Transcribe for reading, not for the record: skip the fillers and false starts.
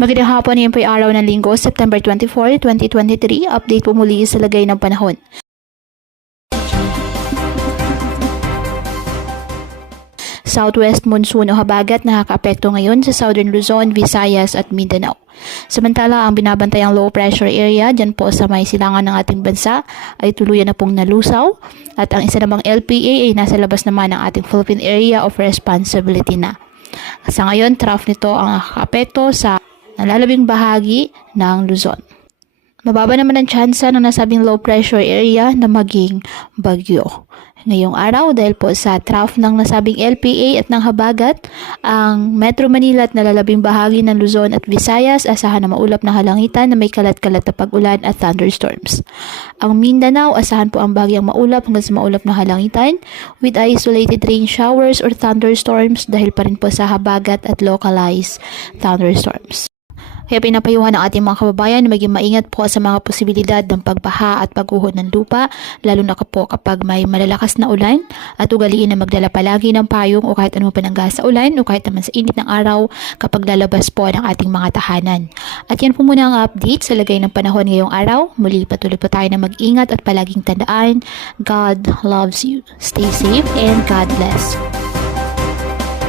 Magandang hapon, ngayon po ay araw ng Linggo, September 24, 2023. Update po muli sa lagay ng panahon. Southwest monsoon o habagat nakakaapekto ngayon sa Southern Luzon, Visayas at Mindanao. Samantala, ang binabantayang low pressure area dyan po sa may silangan ng ating bansa ay tuluyan na pong nalusaw at ang isa namang LPA ay nasa labas naman ng ating Philippine Area of Responsibility na. Sa ngayon, trough nito ang nakakaapekto sa nalalabing bahagi ng Luzon. Mababa naman ang tsansa ng nasabing low pressure area na maging bagyo. Ngayong araw, dahil po sa trough ng nasabing LPA at ng habagat, ang Metro Manila at nalalabing bahagi ng Luzon at Visayas asahan na maulap na halangitan na may kalat-kalat na pag-ulan at thunderstorms. Ang Mindanao, asahan po ang bagyang maulap hanggang sa maulap na halangitan with isolated rain showers or thunderstorms dahil pa rin po sa habagat at localized thunderstorms. Kaya pinapayuhan ng ating mga kababayan na maging maingat po sa mga posibilidad ng pagbaha at pagguho ng lupa, lalo na po kapag may malalakas na ulan, at ugaliin na magdala palagi ng payong o kahit anong panangga sa ulan o kahit naman sa init ng araw kapag lalabas po ng ating mga tahanan. At yan po muna ang update sa lagay ng panahon ngayong araw. Muli patuloy po tayo na mag-ingat at palaging tandaan, God loves you. Stay safe and God bless.